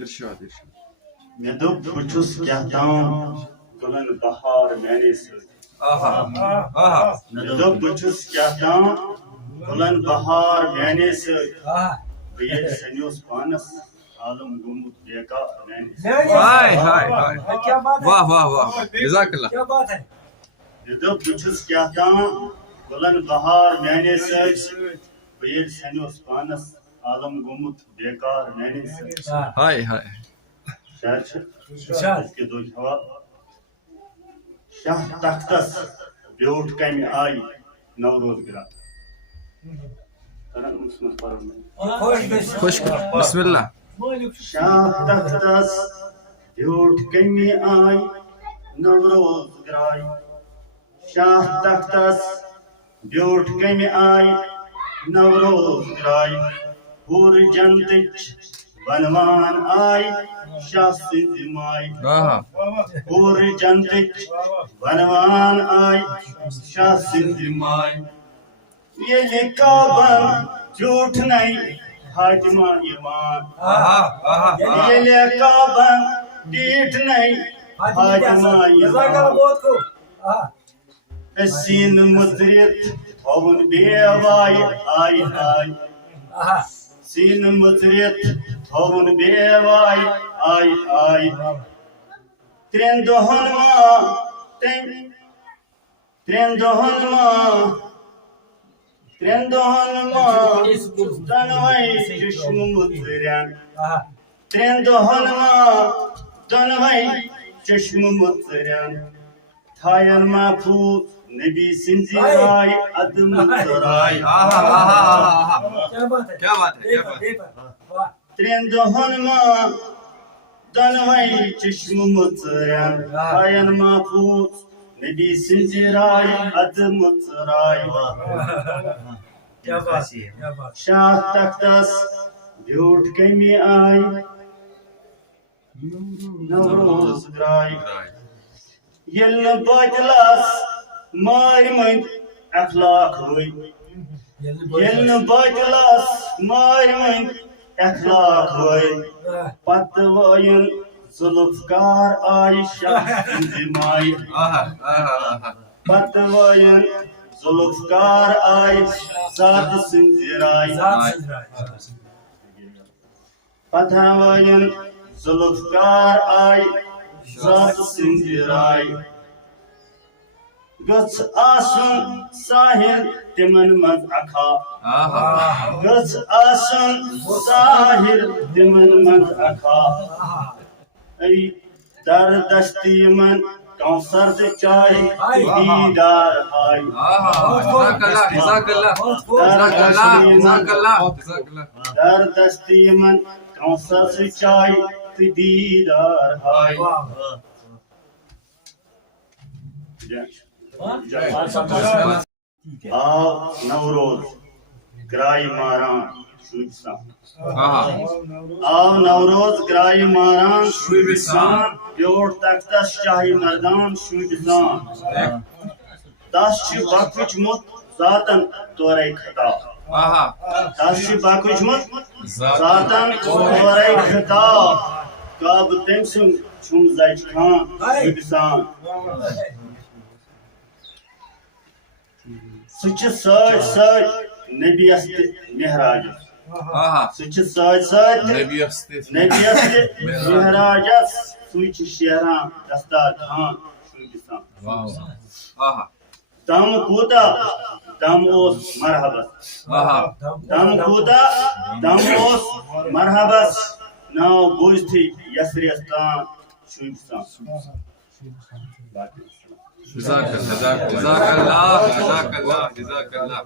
ارشاد میں دوب بچس کیا تام گلن بہار میانے سۭتۍ میں دوب بچس کیا تام گلن بہار میانے سۭتۍ بہٕ ییٚلہِ سنیوس پانس عالم گوٚمُت بیکار میانے سۭتۍ ہائے ہائے ہائے واہ واہ واہ جزاک اللہ مےٚ دوٚپ بہٕ چھُس کیٛاہ تام گُلن بہار میانے سۭتۍ بہٕ ییٚلہِ سنیوس پانس عالم گوٚمُت بیکار میانے سۭتۍ ہائے ہائے شاید چھِ أزکہِ دۄہٕچ حوال شاہ تختس بیوٗٹھ کمہِ آیہِ نوروز گرا خوش بسم اللہ شاہ تختس بیوٗٹھ کمہِ آیہِ نوروز گراے شاہ تختس بیوٗٹھ کمہِ آیہِ نوروز گراے پوٗرٕ جنتٕچ بنوان آیہِ شاہ سٕنزِ مایہِ پوٗرٕ جنتٕچ بنوان آیہِ شاہ سٕنزِ مایہِ ییٚلہِ کعبن زیوٗٹھنَے فاطمہ یِوان ییٚلہِ کعبن ٹیٖٹھنَے فاطمہ یِوان سیٖنہٕ مٔژرِتھ تھوُن بیوایہِ آیہِ آیہِ سیٖنہٕ مٔژرِتھ تھوُن بیوایہِ آیہِ آیہِ ترٛٮ۪ن دۄہن دۄنوَے چشمہٕ مٔژرٮ۪ن ترٛٮ۪ن دۄہن دۄنوَے چشمہٕ مٔژرٮ۪ن تھاین محفوظ نبی سٕنزِ آیہِ اَدٕ مٔژراے ترٛٮ۪ن دۄہن دۄنوَے چشمہٕ مٔژرٮ۪ن تھاین محفوظ نبی سٕنزِ رایہِ اَدٕ مٔژراے شاہ تختس بیوٗٹھ کمہِ آیہِ نوروز درٛاے ییٚلہِ نہٕ باطلس مٲرۍمٕتۍ اخلاق ہوے ییٚلہِ نہٕ باطلس مٲرۍمٕتۍ اخلاق ہوے پتہٕ وٲیِن ذوالفقار آیہِ شاہ سٕنزِ مایہِ پتہٕ وٲیِن ذوالفقار آیہِ ذاتہٕ سٕنزِ رایہِ پتہٕ وٲیِن ذوالفقار آیہِ ذاتہٕ سٕنزِ رایہِ گٔژھ آسُن ساحِل تِمن منٛز اکھا گٔژھ آسُن ساحِل تِمن منٛز اکھا ای دردست یِمن کوثر تہٕ چایہِ دیٖدار ہایہِ دردست یِمن کوثر تہٕ چایہِ تہٕ دیٖدار ہایہِ آو نوروز گرایہِ ماران شُرۍ سان آو نوروز گرایہِ ماران شُرۍ سان بیوٗٹھ تختس شاہہِ مردان شُرۍ سان تس چھُ بخچمُت ذاتن تورے خطاب تس چھُ بخچمُت ذاتن تورے خطاب کعبہٕ تٔمۍ سُنٛد چھُم زچہِ خان شُرۍ سان سُہ چھُ سۭتۍ سۭتۍ نبیس تہِ مہراجس سُہ چھُ سۭتۍ سۭتۍ نبیس تہِ مہراجس سُے چھُ شیران دستار خان شُرۍ سان دم کوٗتاہ دم اوس مرحبس دم کوٗتاہ دم اوس مرحبس ناو بوٗزتھٕے یسرِیس تام شُرۍ سان جزاک اللہ جزاک اللہ جزاک اللہ